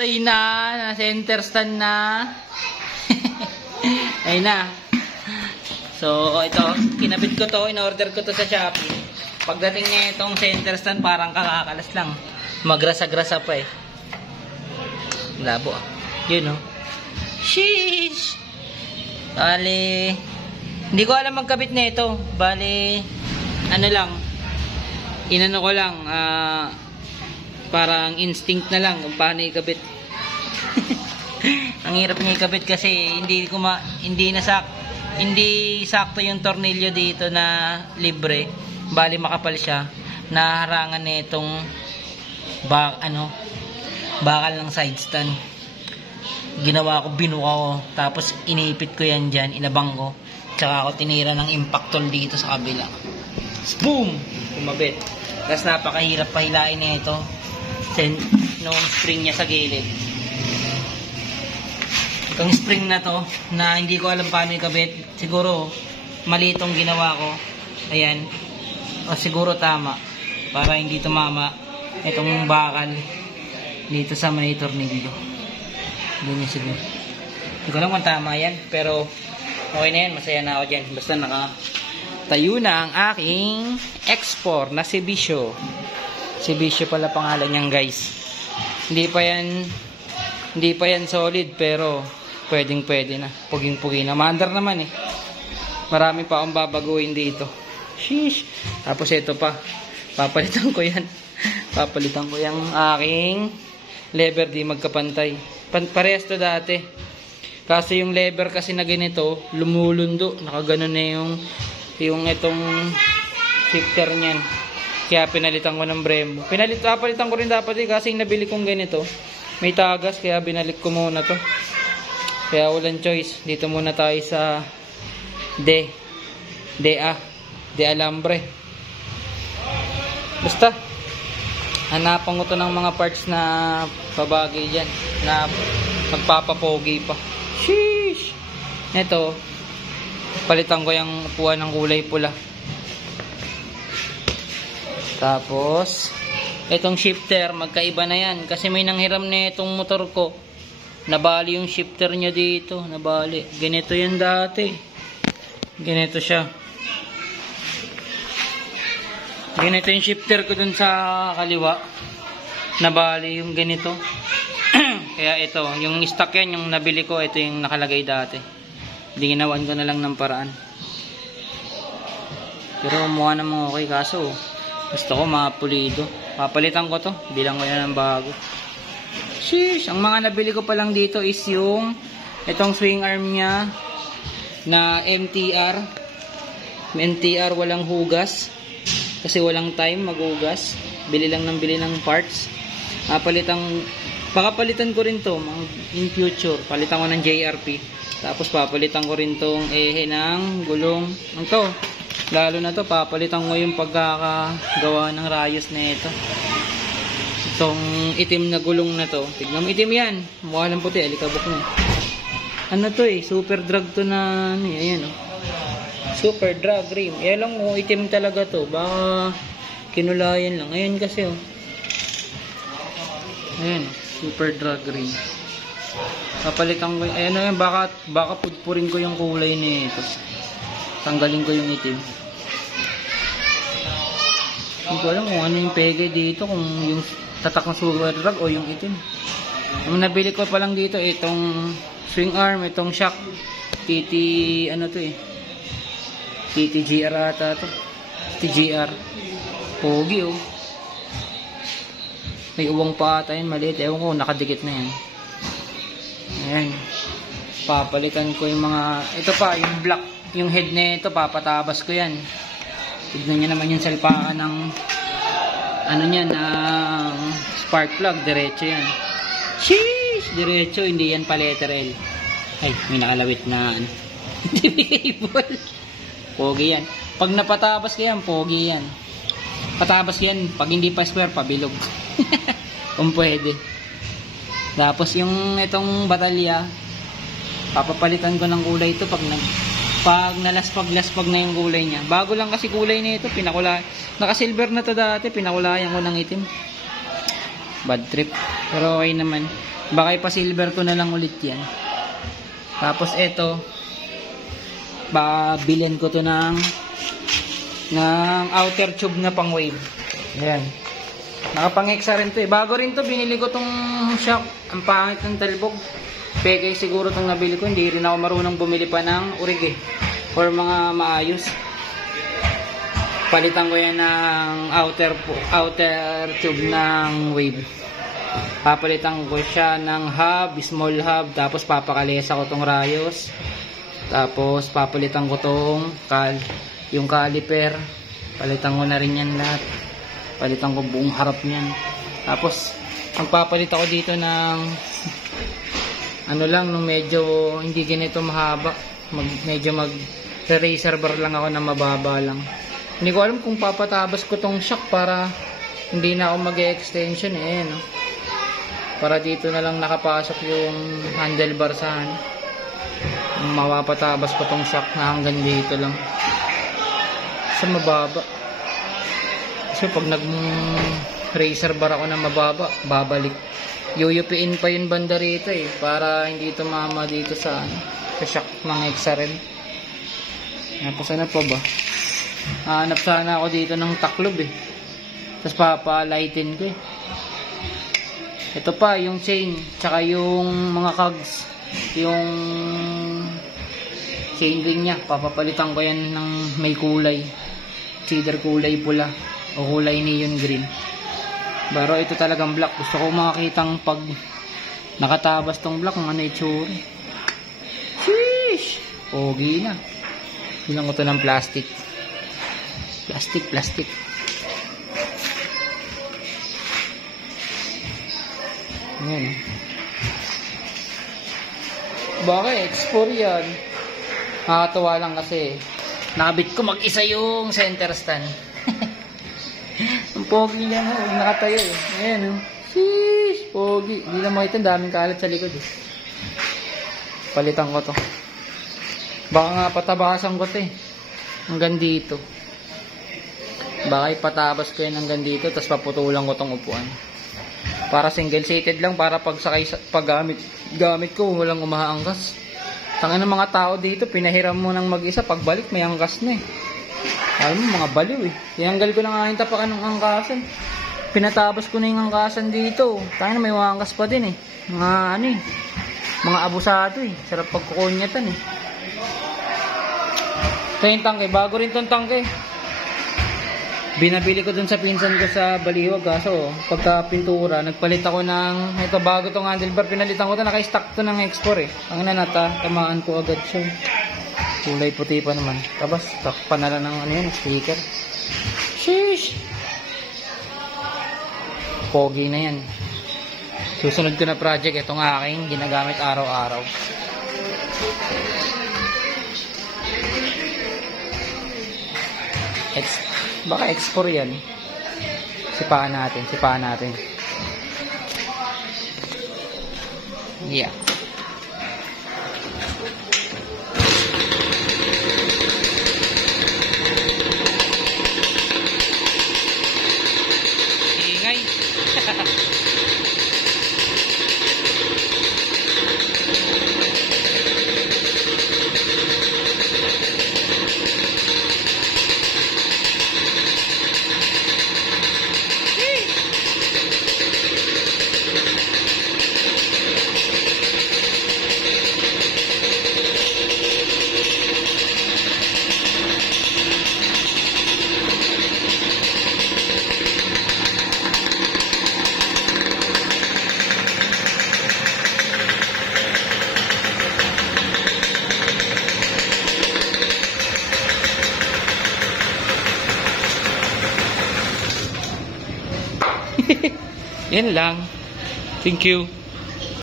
Ayun na, center stand na. Ayun na. So, ito, kinabit ko to, in-order ko to sa Shopee. Pagdating niya itong center stand, parang kakakalas lang. Magrasa-grasa pa eh. Labo ah. Yun oh. Sheesh! Bali, hindi ko alam magkabit na ito. Bali, ano lang, inano ko lang, parang instinct na lang kung paano ikabit. Ang hirap niya ikabit kasi hindi sakto yung tornilyo dito na libre. Bali makapal siya. Naharangan na itong bakal ng side stand. Ginawa ko, binuka ko, tapos inipit ko yan dyan, inabang ko. Tsaka ako tinira ng impactol dito sa kabila. Boom! Kumabit. Tapos napakahirap pahilain na ito. Nung spring niya sa gilid. Itong spring na to, na hindi ko alam paano ikabit. Siguro, mali itong ginawa ko. Ayan. O siguro tama. Para hindi tumama itong bakal dito sa may tornilyo. Ganyan siguro. Hindi ko alam kung tama yan. Pero, okay na yan. Masaya na ako dyan. Basta nakatayo na ang aking X4 na si Bisyo. Si Bisyo pala pangalan niyan, guys. Hindi pa yan solid, pero pwedeng-pwede na. Puging-pugi na. Maandar naman eh. Marami pa akong babaguhin dito. Sheesh. Tapos ito pa. Papalitan ko yan. Papalitan ko yung aking lever, di magkapantay. Parehas to dati. Kasi yung lever kasi na ganito, lumulundo. Nakaganon na yung itong shifter niyan. Kaya pinalitan ko ng Brembo. Papalitan ko rin dapat eh, kasi yung nabili kong ganito, may tagas, kaya binalik ko muna to. Kaya walang choice. Dito muna tayo sa De Alambre. Basta, hanapan ko to ng mga parts na pabagay dyan, na magpapapogi pa. Sheesh! Ito, palitan ko yung upuan ng kulay pula. Tapos, itong shifter, magkaiba na yan. Kasi may nanghiram na itong motor ko. Nabali yung shifter niya dito. Nabali. Ganito yan dati. Ganito siya. Ganito yung shifter ko dun sa kaliwa. Nabali yung ganito. Kaya ito, yung stock yan, yung nabili ko, ito yung nakalagay dati. Ginawan ko na lang ng paraan. Pero mukha namang okay, kaso gusto ko mapulido. Papalitan ko to. Bilang ko yan ng bago. Sheesh! Ang mga nabili ko pa lang dito is yung itong swing arm niya na MTR. MTR walang hugas. Kasi walang time maghugas. Bili lang ng bili ng parts. Pakapalitan ko rin to in future. Palitan ko ng JRP. Tapos papalitan ko rin tong ehe ng gulong. Ang to. Lalo na to, papalitan ko yung pagkakagawa ng rayos na ito. Itong itim na gulong na to. Tignan mo, itim yan. Mukha lang puti, alikabok na. Ano to eh, super drag to na, ayan oh. Super drag rim. Yan lang oh, itim talaga to. Baka kinulayan lang. Ayan kasi oh. Ayan, super drag rim. Papalitan ko, ayan oh, baka pudpurin ko yung kulay nito. Tanggalin ko yung itim. Hindi ko alam kung ano yung pege dito, kung yung tatak ng super drag o yung itim. Yung nabili ko pa lang dito, itong swing arm, itong shock. ano to eh. TTGR ata to. TGR. Pogi oh. May uwang pa ata yun, maliit. Ewan ko, nakadikit na yan. Ayan. Papalitan ko yung mga, ito pa, yung black. Yung head na ito, papatabas ko yan. Tignan nyo naman yung salpaan ng ano yan, ng spark plug. Diretso yan. Sheesh! Diretso, hindi yan pa letter L. Ay, may nakalawit na cable. Pogi yan. Pag napatabas ko yan, pogi yan. Patabas yan. Pag hindi pa square, pabilog. Kung pwede. Tapos yung itong batalya, papapalitan ko ng kulay ito pag nalaspag-laspag na yung kulay niya. Bago lang kasi kulay na ito, pinakula. Naka-silver na to dati, pinakulayan ko ng itim. Bad trip. Pero okay naman. Baka ipa-silver ko na lang ulit yan. Tapos ito, baka bilhin ko to ng outer tube na pang wave. Ayan. Nakapang-exa rin to eh. Bago rin to, binili ko tong shock. Ang pangit ng talbog. Peke siguro tong nabili ko. Hindi rin ako marunong bumili pa ng urig eh. Or mga maayos. Palitan ko yan ng outer tube ng wave. Papalitan ko siya ng hub, small hub. Tapos papakalesa ko tong rayos. Tapos papalitan ko tong yung caliper. Palitan ko na rin yan lahat. Palitan ko buong harap niyan. Tapos magpapalit ako dito ng ano lang, nung medyo hindi ganito mahaba. Medyo mag-razor bar lang ako na mababa lang. Hindi ko alam kung papatabas ko tong shock para hindi na ako mag-extension eh, no? Para dito na lang nakapasok yung handlebar sa ano. Mapapatabas ko tong shock na hanggang dito lang. Sa mababa. So pag nag-razor bar ako na mababa, babalik. Yuyupiin pa yung banda rito eh, para hindi tumama dito sa shock ng exa rin. Tapos ano pa ba? Hanap sana ako dito ng taklob eh. Tapos papalightin ko eh. Ito pa, yung chain, tsaka yung mga cogs. Yung chain ring niya, papapalitan ko yan ng may kulay. Either kulay pula o kulay neon green. Pero ito talagang black. Gusto ko makakitang pag nakatabas tong black, ano itsura. Sheesh! Pogi na. Bilang ko to ng plastic. Plastic. Ayan. Bakit? Explore yan. Nakakatawa lang kasi nakabit ko mag-isa yung center stand. Ang pogi niya mo, nakatayo eh. Ayan oh. Sheesh, pogi. Hindi na makita, daming kalat sa likod eh. Palitan ko to. Baka nga patabasan ko to eh. Hanggang dito. Baka ipatabas ko yan hanggang dito, tapos paputulan ko tong upuan. Para single seated lang, para pag gamit ko, walang umaangkas. Tangan ng mga tao dito, pinahiram mo ng mag-isa, pagbalik may angkas na eh. Alam mo, mga baliw eh. Tinanggal ko na nga yung tapakan ng angkasan. Pinatabas ko na yung angkasan dito. Tayo na may angkas pa din eh. Mga ano eh. Mga abusado eh. Sarap pagkukunyatan eh. Ito yung tangke. Bago rin itong tangke. Binabili ko dun sa pinsan ko sa Baliwag. Kaso, pagka pintura, nagpalit ako ng, ito bago itong handlebar, pinalitan ko ito. Naka-stack to ng X4 eh. Ang tamaan ko agad siya. Kulay puti pa naman. Tapos, takpan na lang ng ano yun, sticker. Sheesh! Pogi na yan. Susunod ko na project, itong aking ginagamit araw-araw. Baka X4 yan. Sipahan natin. Yeah. Yan lang. Thank you.